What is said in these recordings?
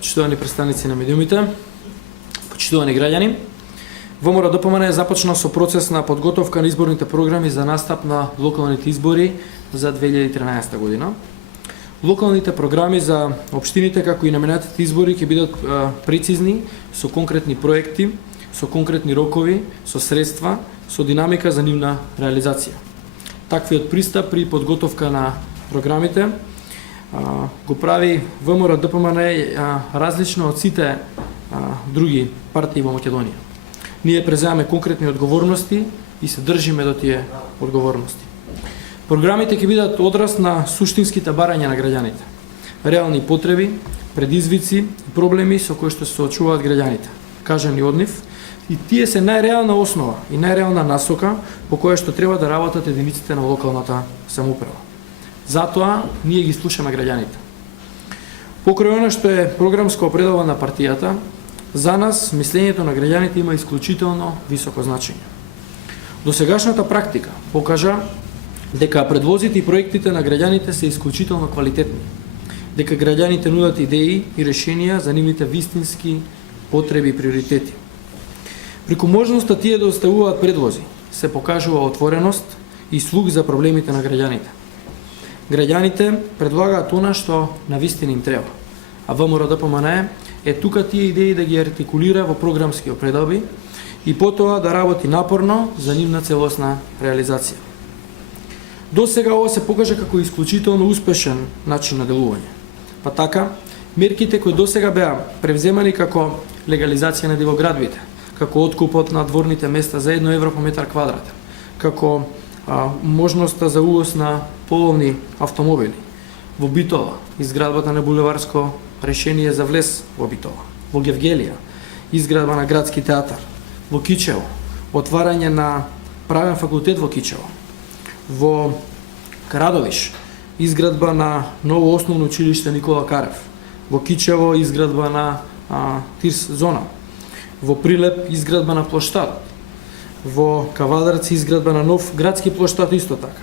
почитувани представници на медиумите, почитувани граѓани. ВМРО ДПМН започна со процес на подготовка на изборните програми за настап на локалните избори за 2013 година. Локалните програми за општините, како и наменатите избори, ќе бидат прецизни, со конкретни проекти, со конкретни рокови, со средства, со динамика за нивна реализација. Таквиот пристап при подготовка на програмите го прави ВМРО ДПМН различно од сите други партии во Македонија. Ние преземаме конкретни одговорности и се држиме до тие одговорности. Програмите ќе бидат одраз на суштинските барања на граѓаните, реални потреби, предизвици и проблеми со кои што се соочуваат граѓаните, кажани од нив, и тие се најреална основа и најреална насока по која што треба да работат единиците на локалната самоуправа. Затоа ние ги слушаме граѓаните. Покрај она што е програмско определба на партијата, за нас мислењето на граѓаните има исклучително високо значење. Досегашната практика покажа дека предлозите и проектите на граѓаните се исклучително квалитетни, дека граѓаните нудат идеи и решенија за нивните вистински потреби и приоритети. Преку можноста тие да оставуваат предлози, се покажува отвореност и слух за проблемите на граѓаните. Граѓаните предлагаат она што навистина им треба, а ВМРО ДПМН е тука тие идеи да ги артикулира во програмски определби и потоа да работи напорно за нивна целосна реализација. До сега ова се покажа како исклучително успешен начин на делување. Па така, мерките кои до сега беа превземани како легализација на дивоградбите, како откупот на дворните места за 1 евро по метар квадратен, како можноста за увоз на половни автомобили во Битола, изградбата на булеварско решение за влез во Битола, во Гевгелија, изградба на градски театар, во Кичево, отварање на правен факултет во Кичево, во Карадовиш, изградба на ново основно училиште Никола Карев, во Кичево изградба на Тирс зона, во Прилеп изградба на плоштад, во Кавадарци изградба на нов градски плоштад исто така,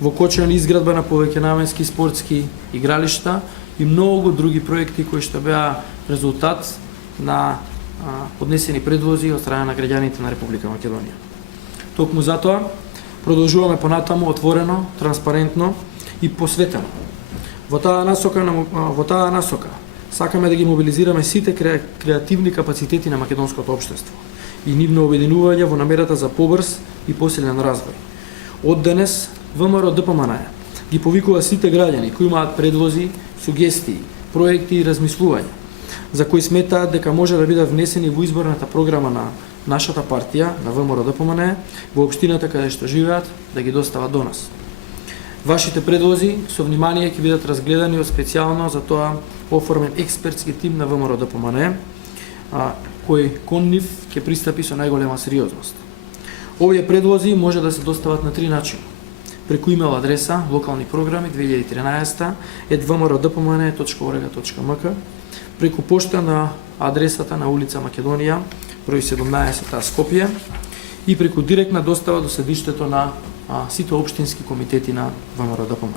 во Кочани изградба на повеќенаменски спортски игралишта и многу други проекти кои што беа резултат на поднесени предлози од страна на граѓаните на Република Македонија. Токму затоа продолжуваме понатаму отворено, транспарентно и посветено. Во таа насока сакаме да ги мобилизираме сите креативни капацитети на македонското општество и нивно обединување во намерата за побрз и посилен развој. Од денес ВМРО ДПМН ги повикува сите граѓани кои имаат предлози, сугестии, проекти и размислувања за кои сметаат дека може да бидат внесени во изборната програма на нашата партија, на ВМРО ДПМН, во општината каде што живеат, да ги достават до нас. Вашите предлози со внимание ќе бидат разгледани од специјално за тоа оформен експертски тим на ВМРО ДПМН, кој кон нив ќе пристапи со најголема сериозност. Овие предлози може да се достават на 3 начини. Преку имейл адреса локални програми 2013@vmrodpmn.org.mk, преку пошта на адресата на улица Македонија, број 17 Скопје, и преку директна достава до седиштето на сите општински комитети на ВМРО ДПМН.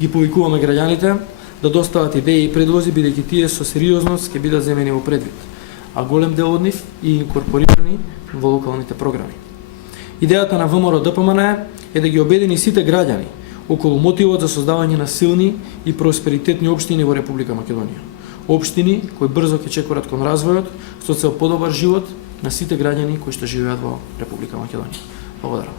Ги повикуваме граѓаните да достават идеи и предлози, бидејќи тие со сериозност ќе бидат земени во предвид, а голем дел од нив и инкорпорирани во локалните програми. Идејата на ВМРО ДПМН е да ги обедини сите граѓани околу мотивот за создавање на силни и просперитетни општини во Република Македонија. Општини кои брзо ќе чекорат кон развојот со цел подобар живот на сите граѓани кои што живеат во Република Македонија. Благодарам.